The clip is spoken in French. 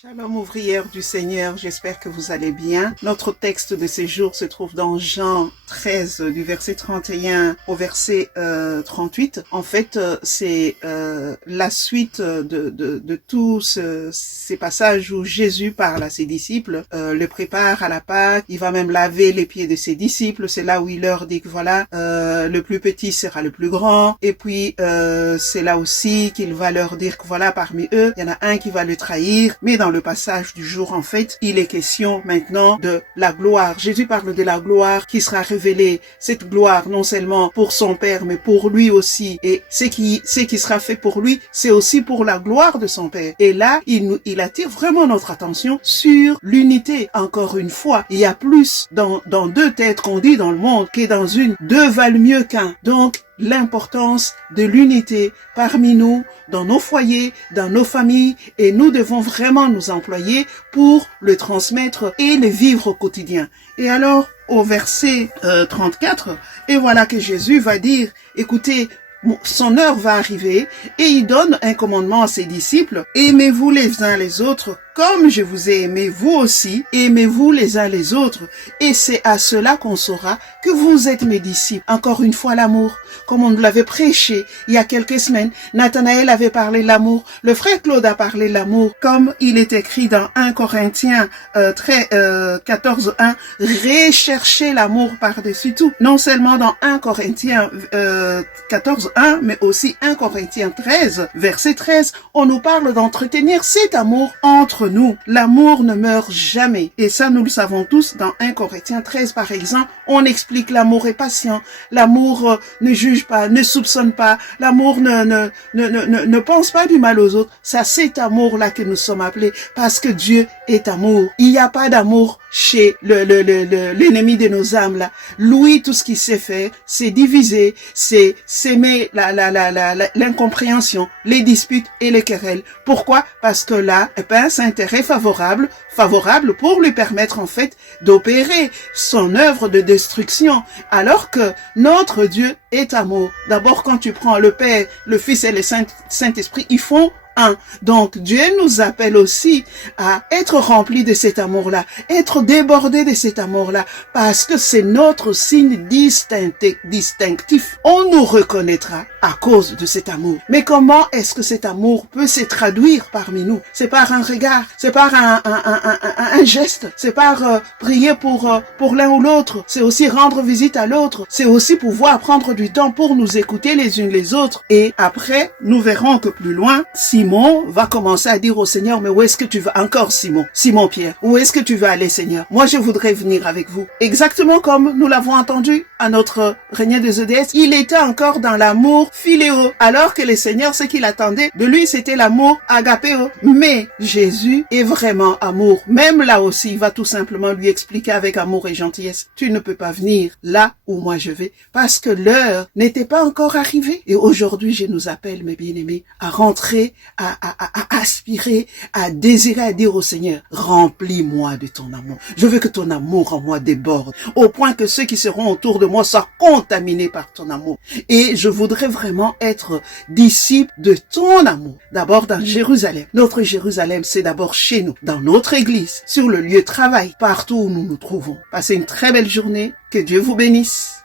Shalom ouvrières du Seigneur, j'espère que vous allez bien. Notre texte de ce jour se trouve dans Jean 13 du verset 31 au verset 38. En fait, c'est la suite de tous ces passages où Jésus parle à ses disciples, le prépare à la Pâque, il va même laver les pieds de ses disciples. C'est là où il leur dit que voilà, le plus petit sera le plus grand. Et puis c'est là aussi qu'il va leur dire que voilà, parmi eux, il y en a un qui va le trahir. Mais dans le passage du jour, en fait, il est question maintenant de la gloire. Jésus parle de la gloire qui sera révélée. Cette gloire, non seulement pour son Père, mais pour lui aussi. Et ce qui sera fait pour lui, c'est aussi pour la gloire de son Père. Et là, il attire vraiment notre attention sur l'unité. Encore une fois, il y a plus dans deux têtes qu'on dit dans le monde que dans une. Deux valent mieux qu'un. Donc, l'importance de l'unité parmi nous, dans nos foyers, dans nos familles, et nous devons vraiment nous employer pour le transmettre et le vivre au quotidien. Et alors, au verset 34, et voilà que Jésus va dire, écoutez, son heure va arriver, et il donne un commandement à ses disciples, aimez-vous les uns les autres, comme je vous ai aimé, vous aussi, aimez-vous les uns les autres. Et c'est à cela qu'on saura que vous êtes mes disciples. Encore une fois, l'amour. Comme on nous l'avait prêché il y a quelques semaines, Nathanaël avait parlé de l'amour. Le frère Claude a parlé de l'amour. Comme il est écrit dans 1 Corinthiens 14:1, recherchez l'amour par-dessus tout. Non seulement dans 1 Corinthiens 14:1, mais aussi 1 Corinthiens 13, verset 13, on nous parle d'entretenir cet amour entre nous. L'amour ne meurt jamais. Et ça, nous le savons tous. Dans 1 Corinthiens 13, par exemple, on explique l'amour est patient. L'amour ne juge pas, ne soupçonne pas. L'amour ne pense pas du mal aux autres. C'est cet amour-là que nous sommes appelés parce que Dieu est amour. Il n'y a pas d'amour chez l'ennemi de nos âmes, là. Lui, tout ce qu'il sait faire, c'est diviser, c'est s'aimer l'incompréhension, les disputes et les querelles. Pourquoi? Parce que là, c'est un intérêt favorable pour lui permettre, en fait, d'opérer son œuvre de destruction. Alors que notre Dieu est amour. D'abord, quand tu prends le Père, le Fils et le Saint-Esprit, ils font un. Donc, Dieu nous appelle aussi à être remplis de cet amour-là, être débordés de cet amour-là, parce que c'est notre signe distinctif. On nous reconnaîtra à cause de cet amour. Mais comment est-ce que cet amour peut se traduire parmi nous? C'est par un regard, c'est par un geste, c'est par prier pour l'un ou l'autre, c'est aussi rendre visite à l'autre, c'est aussi pouvoir prendre du temps pour nous écouter les unes les autres. Et après, nous verrons que plus loin, Simon va commencer à dire au Seigneur, mais où est-ce que tu vas encore, Simon Pierre, où est-ce que tu vas aller, Seigneur? Moi, je voudrais venir avec vous. Exactement comme nous l'avons entendu à notre régnier des EDS, il était encore dans l'amour philéo, alors que le Seigneur, ce qu'il attendait de lui, c'était l'amour agapéo. Mais Jésus est vraiment amour. Même là aussi, il va tout simplement lui expliquer avec amour et gentillesse, tu ne peux pas venir là où moi je vais, parce que l'heure n'était pas encore arrivée. Et aujourd'hui, je nous appelle, mes bien-aimés, à rentrer, à aspirer, à désirer, à dire au Seigneur, remplis-moi de ton amour. Je veux que ton amour en moi déborde, au point que ceux qui seront autour de moi soient contaminés par ton amour. Et je voudrais vraiment être disciple de ton amour. D'abord dans Jérusalem. Notre Jérusalem, c'est d'abord chez nous, dans notre église, sur le lieu de travail, partout où nous nous trouvons. Passez une très belle journée. Que Dieu vous bénisse.